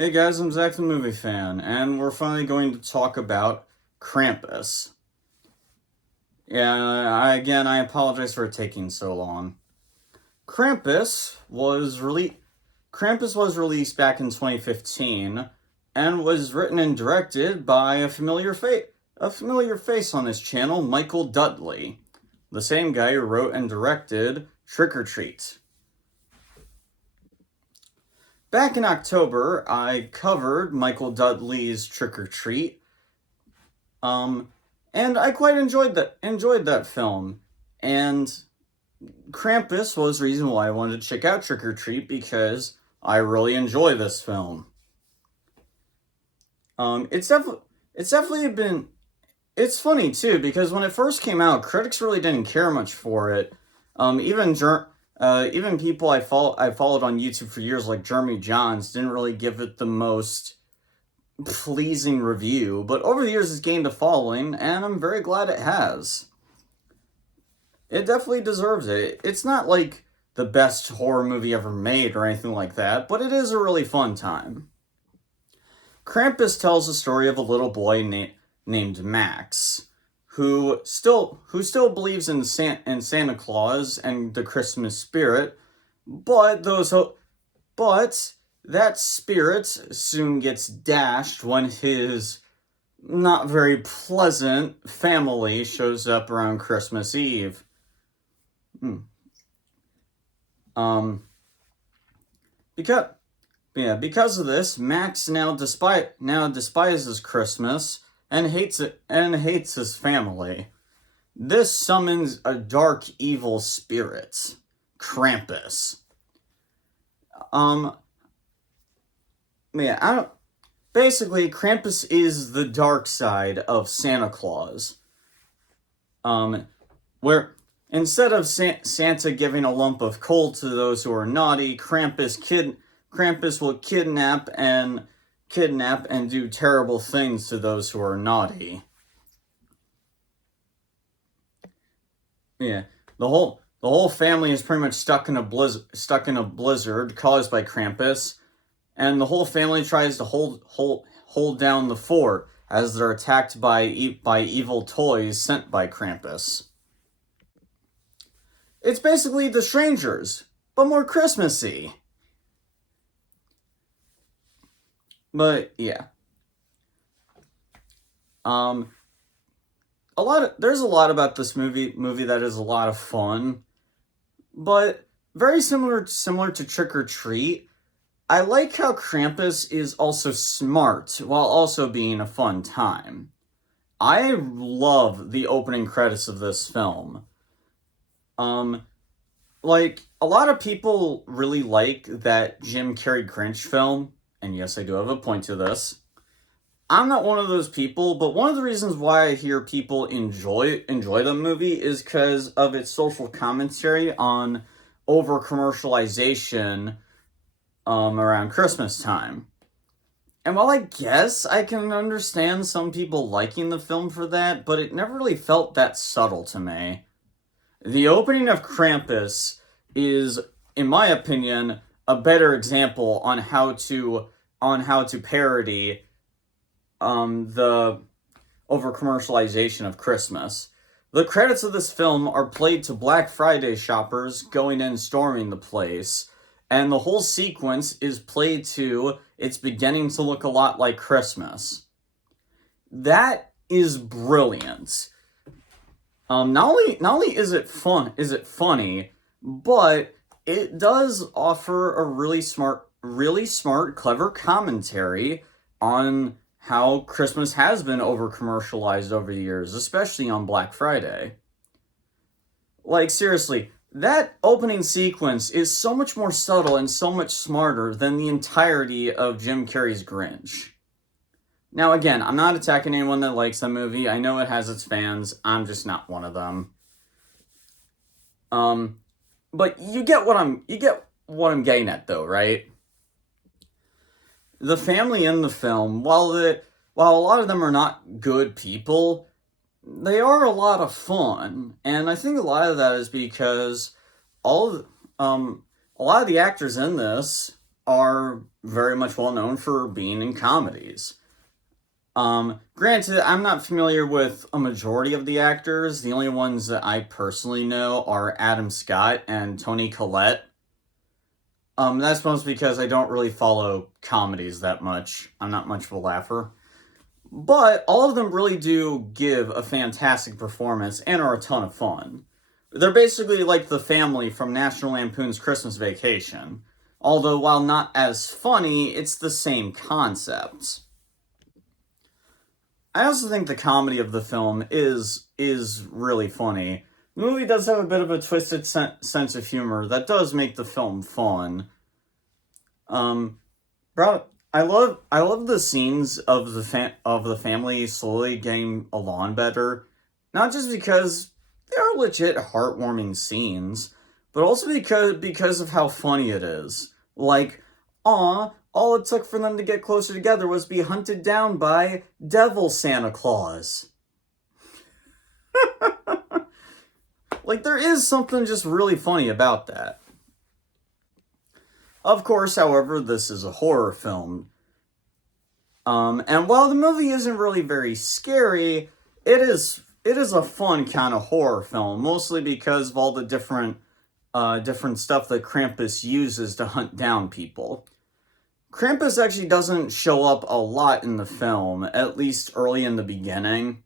Hey guys, I'm Zach the Movie Fan, and we're finally going to talk about Krampus. I apologize for it taking so long. Krampus was rele- Krampus was released back in 2015 and was written and directed by a familiar face on this channel, Michael Dudley, the same guy who wrote and directed Trick or Treat. Back in October, I covered Michael Dudley's Trick or Treat, and I quite enjoyed that film. And Krampus was the reason why I wanted to check out Trick or Treat because I really enjoy this film. It's definitely been it's funny too because when it first came out, critics really didn't care much for it. Even people I followed on YouTube for years, like Jeremy Johns, didn't really give it the most pleasing review. But over the years, it's gained a following, and I'm very glad it has. It definitely deserves it. It's not like the best horror movie ever made or anything like that, but it is a really fun time. Krampus tells the story of a little boy named Max, who still believes in Santa Claus and the Christmas spirit, but that spirit soon gets dashed when his not very pleasant family shows up around Christmas Eve. Because because of this, Max now despises Christmas and hates his family. This summons a dark evil spirit, Krampus. I don't. Basically, Krampus is the dark side of Santa Claus. Where instead of Santa giving a lump of coal to those who are naughty, Krampus will kidnap and do terrible things to those who are naughty. Yeah, the whole family is pretty much stuck in a blizzard caused by Krampus, and the whole family tries to hold down the fort as they're attacked by evil toys sent by Krampus. It's basically The Strangers, but more Christmassy. But yeah. There's a lot about this movie that is a lot of fun, but very similar to Trick or Treat. I like how Krampus is also smart while also being a fun time. I love the opening credits of this film. Like, a lot of people really like that Jim Carrey Grinch film, and yes, I do have a point to this. I'm not one of those people, but one of the reasons why I hear people enjoy the movie is because of its social commentary on over commercialization around Christmas time. And while I guess I can understand some people liking the film for that, but it never really felt that subtle to me. The opening of Krampus is, in my opinion, a better example on how to parody the over commercialization of Christmas. The credits of this film are played to Black Friday shoppers going in storming the place, and the whole sequence is played to "It's beginning to look a lot like Christmas." That is brilliant. Not only is it funny, but it does offer a really smart, clever commentary on how Christmas has been over commercialized over the years, especially on Black Friday. Like, seriously, that opening sequence is so much more subtle and so much smarter than the entirety of Jim Carrey's Grinch. Now, again, I'm not attacking anyone that likes that movie. I know it has its fans. I'm just not one of them. But you get what I'm getting at, though, right? The family in the film, while a lot of them are not good people, they are a lot of fun, and I think a lot of that is because a lot of the actors in this are very much well known for being in comedies. Granted, I'm not familiar with a majority of the actors. The only ones that I personally know are Adam Scott and Toni Collette. That's mostly because I don't really follow comedies that much. I'm not much of a laugher. But all of them really do give a fantastic performance and are a ton of fun. They're basically like the family from National Lampoon's Christmas Vacation. Although, while not as funny, it's the same concept. I also think the comedy of the film is really funny. The movie does have a bit of a twisted sense of humor that does make the film fun. Bro, I love the scenes of the family slowly getting along better, not just because they are legit heartwarming scenes, but also because of how funny it is. Like, aw, all it took for them to get closer together was be hunted down by Devil Santa Claus. Like, there is something just really funny about that. Of course, however, this is a horror film. And while the movie isn't really very scary, it is a fun kind of horror film, mostly because of all the different stuff that Krampus uses to hunt down people. Krampus actually doesn't show up a lot in the film, at least early in the beginning.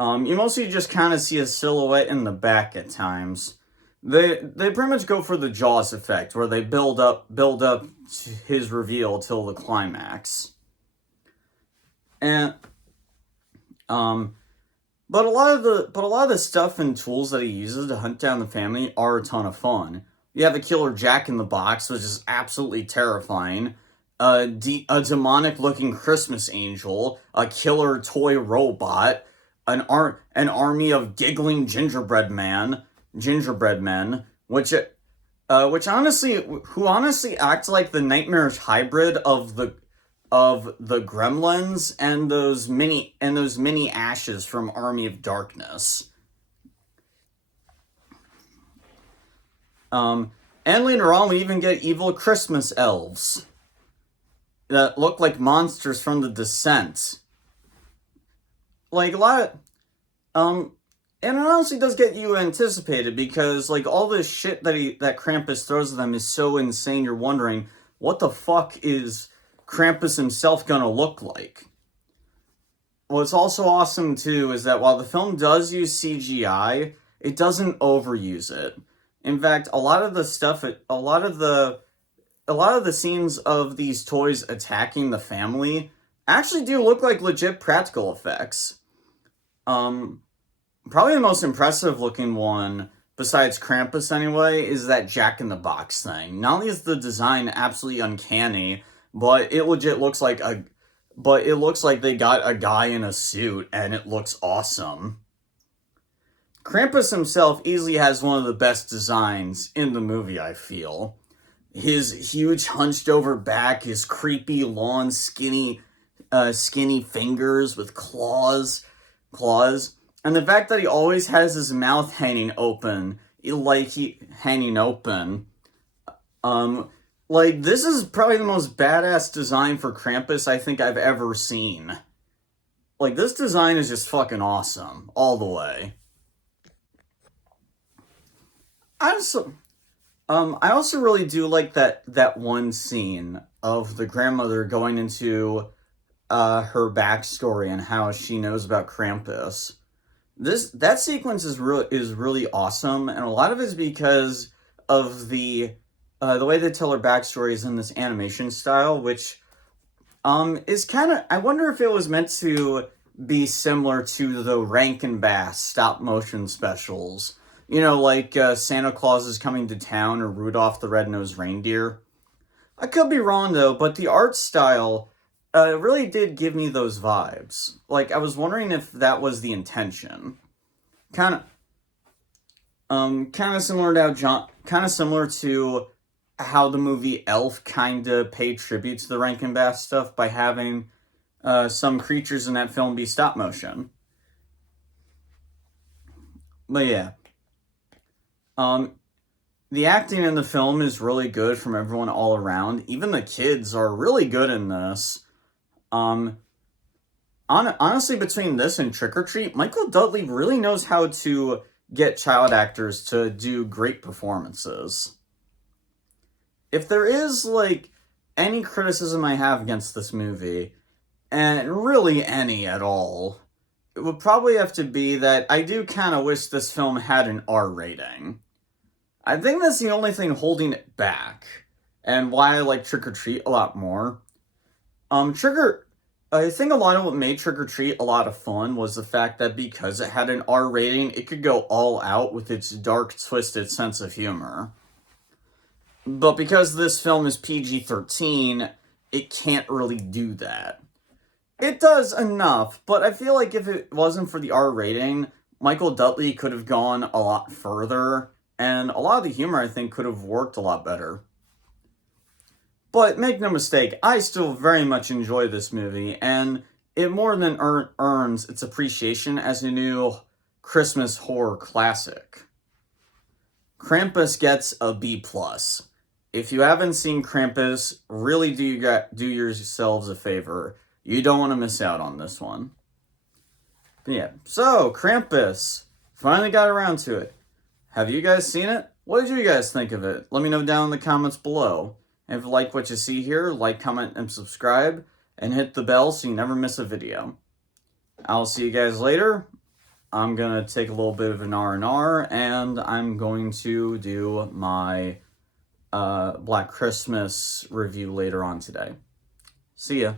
You mostly just kind of see a silhouette in the back at times. They pretty much go for the Jaws effect, where they build up his reveal till the climax. And but a lot of the stuff and tools that he uses to hunt down the family are a ton of fun. You have a killer Jack in the Box, which is absolutely terrifying. A demonic-looking Christmas angel, a killer toy robot, an army of giggling gingerbread men, which honestly act like the nightmarish hybrid of the gremlins and those mini ashes from Army of Darkness. And later on, we even get evil Christmas elves that look like monsters from The Descent. Like, a lot of, and it honestly does get you anticipated, because, like, all this shit that Krampus throws at them is so insane, you're wondering, what the fuck is Krampus himself gonna look like? What's also awesome, too, is that while the film does use CGI, it doesn't overuse it. In fact, a lot of the scenes of these toys attacking the family actually do look like legit practical effects. Probably the most impressive looking one, besides Krampus anyway, is that Jack in the Box thing. Not only is the design absolutely uncanny, but it looks like they got a guy in a suit, and it looks awesome. Krampus himself easily has one of the best designs in the movie, I feel. His huge hunched over back, his creepy, long, skinny fingers with claws, and the fact that he always has his mouth hanging open. Like, this is probably the most badass design for Krampus I think I've ever seen. Like, this design is just fucking awesome, all the way. I also really do like that one scene of the grandmother going into her backstory and how she knows about Krampus. That sequence is really awesome, and a lot of it is because of the way they tell her backstory is in this animation style, which is kind of, I wonder if it was meant to be similar to the Rankin Bass stop motion specials. You know, like Santa Claus is Coming to Town or Rudolph the Red-Nosed Reindeer. I could be wrong, though, but the art style really did give me those vibes. Like, I was wondering if that was the intention. Kind of similar to how the movie Elf kind of paid tribute to the Rankin Bass stuff by having some creatures in that film be stop motion. But yeah. The acting in the film is really good from everyone all around. Even the kids are really good in this. Um, Honestly, between this and Trick or Treat, Michael Dudley really knows how to get child actors to do great performances. If there is, like, any criticism I have against this movie, and really any at all, it would probably have to be that I do kind of wish this film had an R rating. I think that's the only thing holding it back, and why I like Trick or Treat a lot more. I think a lot of what made Trick or Treat a lot of fun was the fact that because it had an R rating, it could go all out with its dark, twisted sense of humor. But because this film is PG-13, it can't really do that. It does enough, but I feel like if it wasn't for the R rating, Michael Dudley could have gone a lot further, and a lot of the humor, I think, could have worked a lot better. But make no mistake, I still very much enjoy this movie, and it more than earns its appreciation as a new Christmas horror classic. Krampus gets a B+. If you haven't seen Krampus, really do yourselves a favor. You don't want to miss out on this one. But yeah, so Krampus, finally got around to it. Have you guys seen it? What did you guys think of it? Let me know down in the comments below. And if you like what you see here, like, comment, and subscribe, and hit the bell so you never miss a video. I'll see you guys later. I'm gonna take a little bit of an R&R, and I'm going to do my Black Christmas review later on today. See ya.